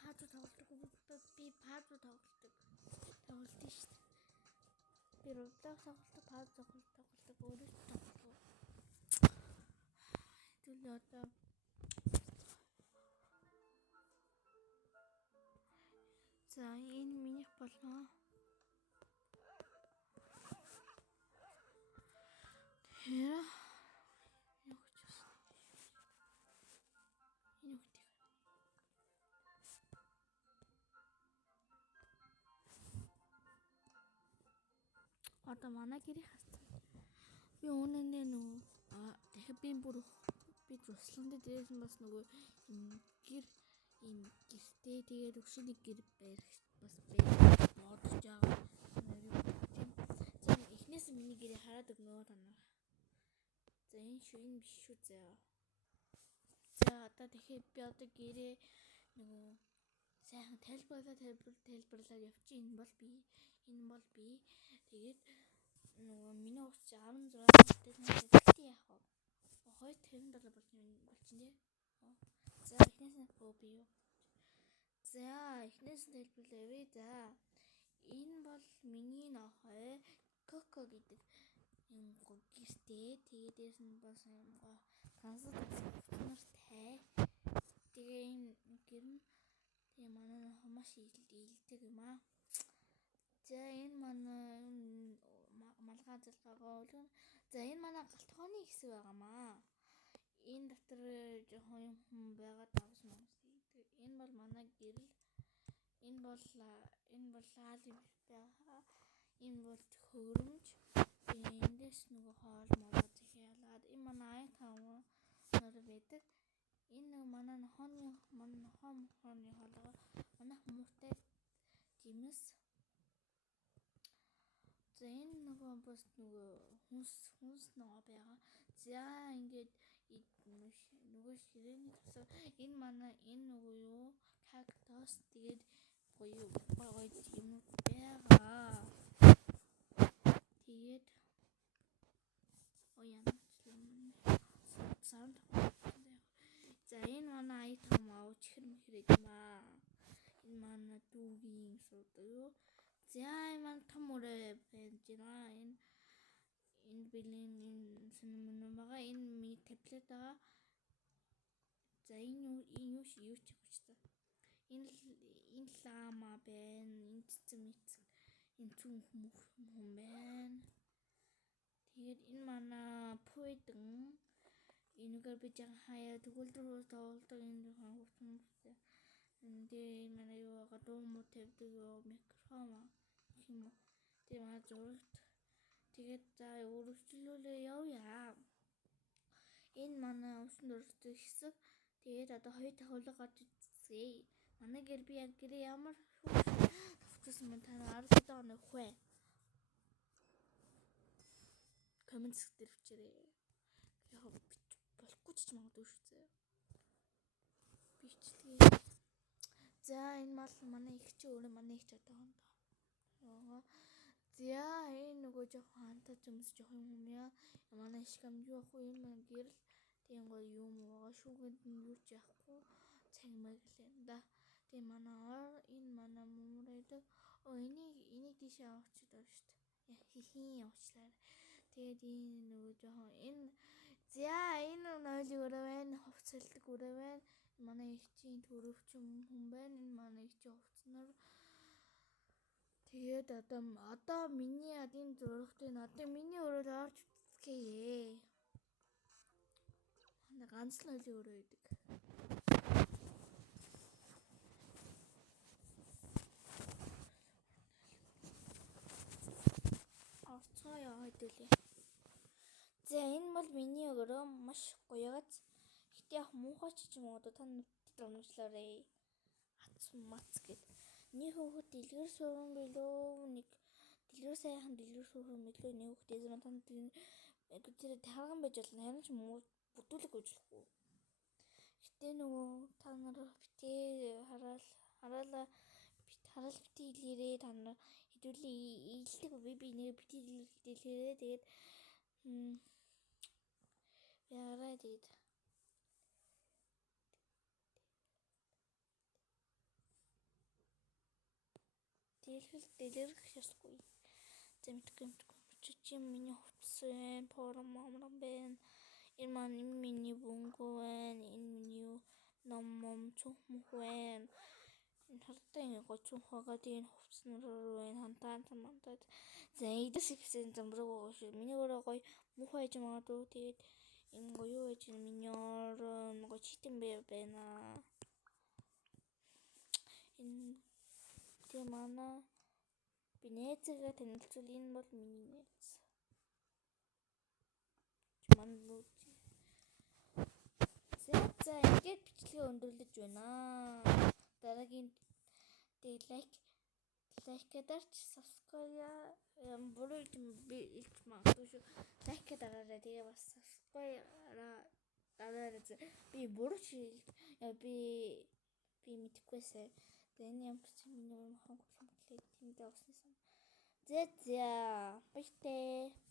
пазл тоглолдог. Би пазл тоглолдог. Тоглолт шүү дээ. Би Roblox тоглолдог, пазл тоглолдог, өөрөө тоглолдог. Түлээ одоо за энэ минийх болно. Тэр одоо манай гэрийг харсан. Би үнэндээ нөгөө дахиад би туслан дээрээс нь бас нөгөө гэртээ тэгээд өшөөний гэр барих бас бодож байгаа. Тийм эхнээс нь миний гэрийг хараад өгнө та нар. За энэ биш шүү заа. За одоо тэгэхээр би одоо гэрээ нөгөө сайхан тайлбарлаад явчих. Энэ бол би. Тэгээд нөгөө миний уус 16 настай надад яах вэ? 257 болчихно. За эхнээс нь би юу? За эхнээс нь тайлбарлая. За энэ бол миний нохой Коко гэдэг юм гэртээ. Тэгээд нь бас юм гансаа нартай. Тэгээ энэ гэр нь тэгээ манай маш илдэг юм аа. За энэ манай малгай залгаагаа үлгэн. За энэ манай галтгооны хэсэг байгаамаа. Энэ дотор жоохон юм байгаа давс мөн. Энэ бол манай гэрэл. Энэ бол хаалын байгаа. Энэ бол хөрөмж. Эндээс нөгөө хоол мороо захиалаад энэ манай аян таван нөр байдаг. Энэ нөгөө манай нохооны хоолоо манай хүмүүртэй жимс. За энэ нөгөө бас нөгөө хүнс нөгөө байгаа. За ингээд нөгөө ширээний тусаа энэ манай энэ нөгөө юу кактус тэгээд гоё юм байгаа. Тэгээд за энэ манай аяг том авч хэрэг юм аа. Энэ манай дүүгийн сууд юу. За энэ маань том өрөө байна. Энэ билийн энэ байгаа. Энэ миний таблет байгаа. За энэ юу ч хүчтэй. Энэ лама байна. Энэ цэцэн энэ цүн хүн байна. Тэгээд энэ манай пуйдэн энэгээр би жан хаяа төгөлдрөө тоглодог энэ хөвтмөстэй. Эндээ манай юу байгаа дуу муу тавьдаг микрофон юм. Тэгээд манай зурагт тэгээд за үргэлжлүүлээ явъя. Энэ манай усан дуртай хэсэг. Тэгээд одоо хоёр тахиулга гарч үзье. Манай гэрээ ямар төвчсөн мөн та нар 10 оноо хвэ. Коммент дээр бичээрэй. Яг болохгүй ч магадгүй шүү дээ. Бичдэг. За энэ мал манай их чи өөрөө манай их ч одоо хондоо. За энэ нөгөө жоохон хантаж юмс жоохон юм яа. Манай ишгам юу ах вэ? Энэ манай гэрэл тийм гоё юм байгаа. Шүүгэнд нь юу ч яахгүй. Цаг мэглэн да. Тийм манай энэ манай мумрайдаг. Энийг тийшээ авчид байна шүү дээ. Хихийн явуулчлаа. Тэгээд энэ нөгөө жоохон энэ за энэ нойлог өрөө байна. Хувцалдаг өрөө байна. Манай их чинь төрөвчин хүн байна. Энэ манай их чинь хувцснаар тэгээд одоо миний адын зурагтай одоо миний өрөөд орж үзье. Манай ганц л нойлог өрөө байдаг. Орцгоо яваа хэдүүлээ. За энэ бол миний өрөө маш гоёгац. Гэтэ яг муухай ч юм уу та нүдэд амжлаарэ. Мац гэд. Нэг хүүхэд дэлгэр суурин билүү нэг дэлгэр сайхан дэлгэр суурин билүү нэг хүүхдээс маань танд тэр тарган байж болно. Харин ч муу бүтүүлэг уучлахгүй. Гэтэ нөгөө та нар битээ хараалаа битээ илэрээ та нар хэдүүлээ илдэг би нэг битээ илэрээ тэгээд яараа тэгээд дэлгэрэх ёсгүй. Зэмтгэм чи миний хувцас байна, пором амрам байна. Энэ маань миний бөнгөө байна. Энэ миний ном цүнх мөх байна. Энэ хардтай гоцсон хагаад энэ хувцснаар байна. Хантаа мантаа. За эдээс ихсэн замбраг байгаа шүү. Миний өөрөө гоё мөх байж магадгүй. Тэгээд энэ гоё байж миний орон гоё читэн байна. Энэ тийм манай би нээзээгээ танилцуул, энэ бол миний нээз. Чимээнүүд. За ингээд бичлэгээ өндөрлөж байна. Дараагийн лайкадарч subscribe буруу би илж магадгүй шүү. Лайк дараарай. Тэгээ бас subscribe дараарай. Би буруу шил би мэдхгүйсэ. Энэ юм чи миний маханг хүлэмжлээд тэмдэг авсан юм. За баяртай.